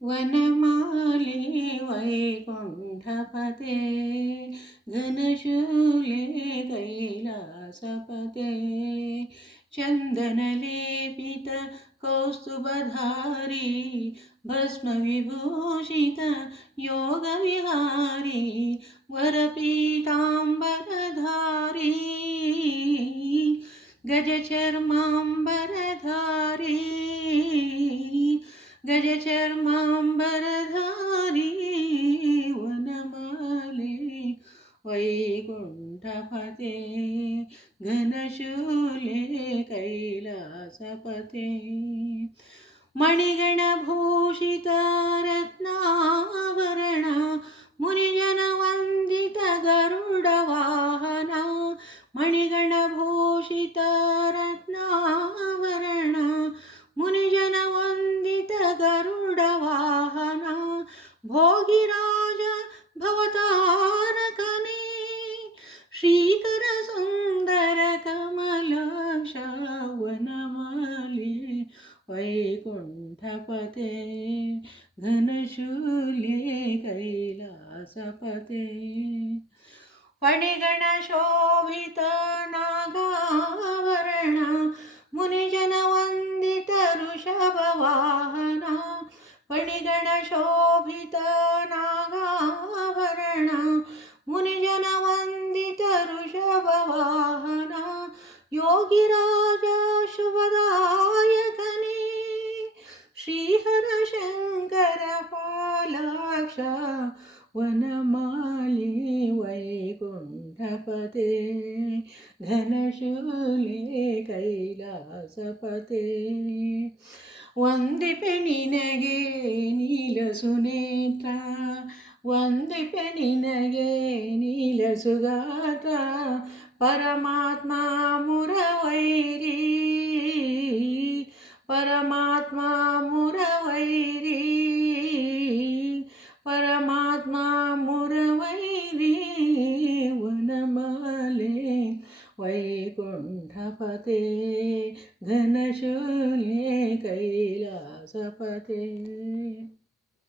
वनमाली वैकुण्ठपते घनशूले कैलासपते चन्दनलेपित कौस्तुभधारी भस्मविभूषित योगविहारी वरपीताम्बरधारी गजचर्माम्बरधारी गजचर्माम्बरधारी वनमाले वैकुण्ठपते घनशूले कैलासपते मणिगणभूषित रत्नाभरण मुनिजनवन्दित गरुडवाहन मणिगणभूषित रत्नाभरण मुनिजनवन्दित गरुडवाहन भोगिराज भवतारकने श्रीकर सुन्दर कमलाक्ष वनमाली वैकुण्ठपते घनशूले कैलासपते फणिगणशोभित नागाभरण मुनिजनवन्दित ऋषभवाहन फणिगणशोभित नागाभरण मुनिजनवन्दित ऋषभवाहन योगिराज शुभदायकने श्रीहर शङ्कर पालाक्ष वनमाली वैकुण्ठपते घनशूले कैलासपते ವಂದಿಪೆ ನಿನಗೆ ನೀಲಸುನೇತ್ರ ವಂದಿಪೆ ನಿನಗೆ ನೀಲಸುಗಾತ್ರ ಪರಮಾತ್ಮ ಮುರವೈರಿ ಪರಮಾತ್ಮ ಮುರವೈರಿ ಪರಮಾತ್ಮ ಮುರವೈರಿ ವನಮಾಲೆ वैकुण्ठपते घनशूले कैलासपते।